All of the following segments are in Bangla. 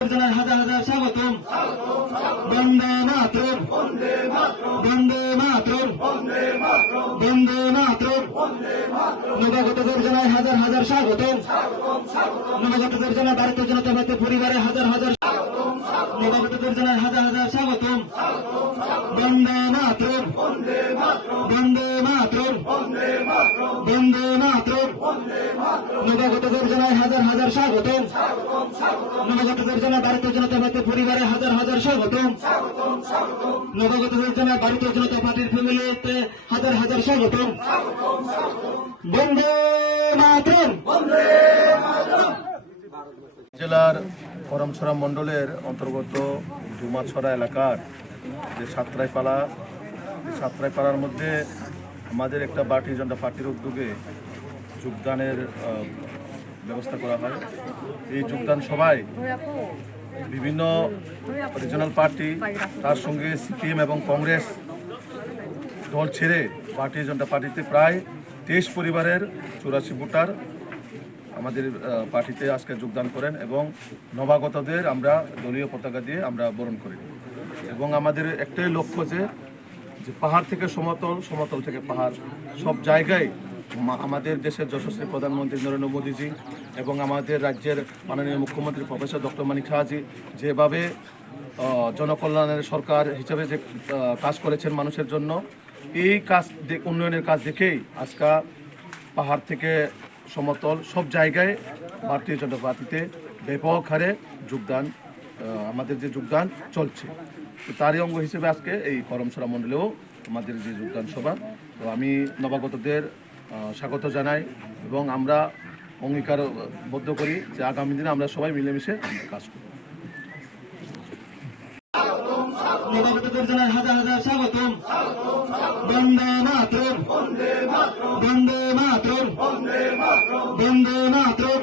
জানাই হাজার হাজার স্বাগতম। বন্দে মাতরম। বন্দে মাতরম। বন্দে মাতরম। নবাগতদের জানাই হাজার হাজার স্বাগতম। নবাগতদের জানাই ভারতীয় জনতা পার্টি পরিবারে হাজার হাজার নবাগতদের জানাই হাজার হাজার স্বাগতম। বন্দে মাতরম। বন্দে মাতরম। বন্দে নবাগতদের জানাই হাজার হাজার স্বাগতম নবাগতদের জানাই ভারতীয় জনতা পার্টি পরিবারে হাজার হাজার স্বাগতম নবাগতদের জানাই ভারতীয় জনতা পার্টির ফ্যামিলিতে হাজার হাজার স্বাগতম বন্দে মাতরম। জেলার করমছড়া মণ্ডলের অন্তর্গত ডুমাছড়া এলাকার যে সাতরাইপাড়া, সাতরাইপাড়ার মধ্যে আমাদের একটা ভারতীয় জনতা পার্টির উদ্যোগে যোগদানের ব্যবস্থা করা হয়। এই যোগদান সভায় বিভিন্ন রিজনাল পার্টি তার সঙ্গে সিপিএম এবং কংগ্রেস দল ছেড়ে পার্টি জনতা পার্টিতে প্রায় তেইশ পরিবারের চুরাশি ভোটার আমাদের পার্টিতে আজকে যোগদান করেন এবং নবাগতদের আমরা দলীয় পতাকা দিয়ে আমরা বরণ করি। এবং আমাদের একটাই লক্ষ্য যে পাহাড় থেকে সমতল সমতল থেকে পাহাড়, সব জায়গায় আমাদের দেশের যশস্বী প্রধানমন্ত্রী নরেন্দ্র মোদীজি এবং আমাদের রাজ্যের মাননীয় মুখ্যমন্ত্রী প্রফেসর ডক্টর মানিক শাহজি যেভাবে জনকল্যাণের সরকার হিসেবে যে কাজ করেছেন মানুষের জন্য, এই কাজ উন্নয়নের কাজ দেখেই আজকা পাহাড় থেকে সমতল সব জায়গায় ভারতীয় জনতা পার্টিতে ব্যাপক হারে যোগদান আমাদের যে যোগদান চলছে। তারই অঙ্গ হিসেবে আজকে এই করমসরা মণ্ডলেও আমাদের যে যোগদান সভা, তো আমি নবাগতদের স্বাগত জানাই এবং আমরা অঙ্গীকারবদ্ধ করি যে আগামী দিনে আমরা সবাই মিলেমিশে কাজ করব। হাজার হাজার স্বাগতম বন্দে মাতরম বন্দে মাতরম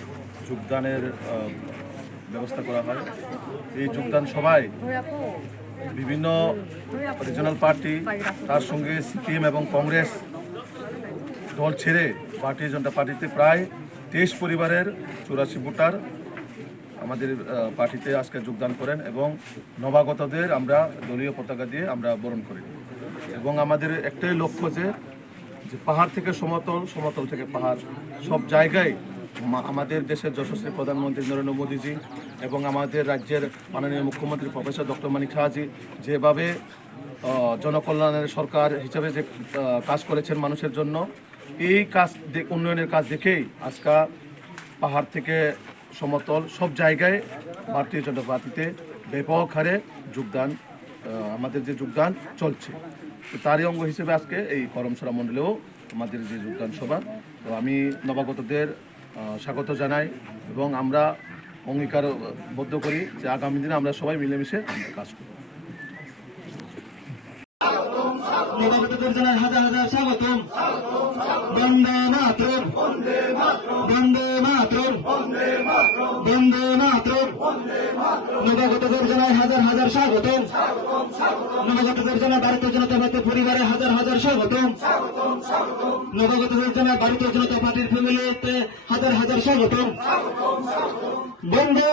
যোগদানের ব্যবস্থা করা হয়। এই যোগদান সভায় বিভিন্ন রিজনাল পার্টি তার সঙ্গে সিপিএম এবং কংগ্রেস দল ছেড়ে ভারতীয় জনতা পার্টিতে প্রায় তেইশ পরিবারের চুরাশি ভোটার আমাদের পার্টিতে আজকে যোগদান করেন এবং নবাগতদের আমরা দলীয় পতাকা দিয়ে আমরা বরণ করি। এবং আমাদের একটাই লক্ষ্য যে পাহাড় থেকে সমতল সমতল থেকে পাহাড়, সব জায়গায় আমাদের দেশের যশস্বী প্রধানমন্ত্রী নরেন্দ্র মোদীজি এবং আমাদের রাজ্যের মাননীয় মুখ্যমন্ত্রী প্রফেসর ডক্টর মানিক শাহজি যেভাবে জনকল্যাণের সরকার হিসেবে যে কাজ করেছেন মানুষের জন্য, এই কাজ উন্নয়নের কাজ দেখেই আজকা পাহাড় থেকে সমতল সব জায়গায় ভারতীয় জনতা পার্টিতে ব্যাপক হারে যোগদান আমাদের যে যোগদান চলছে। তারই অঙ্গ হিসেবে আজকে এই করমসরা মণ্ডলেও আমাদের যে যোগদান সভা, তো আমি নবাগতদের স্বাগত জানাই এবং আমরা অঙ্গীকারবদ্ধ করি যে আগামী দিনে আমরা সবাই মিলেমিশে কাজ করব। বন্দে মাতর বন্দে মাতরম। বন্দে মাতরম। বন্দে মাতরম। নবাগতদের গর্জনায় হাজার হাজার স্বাগত নবাগতদের জানাই বাড়িতে জনতা পার্টির পরিবারে হাজার হাজার স্বাগত নবাগতদের গর্জনায় ভারতীয় জনতা পার্টির ফ্যামিলিতে হাজার হাজার স্বাগত বন্ধু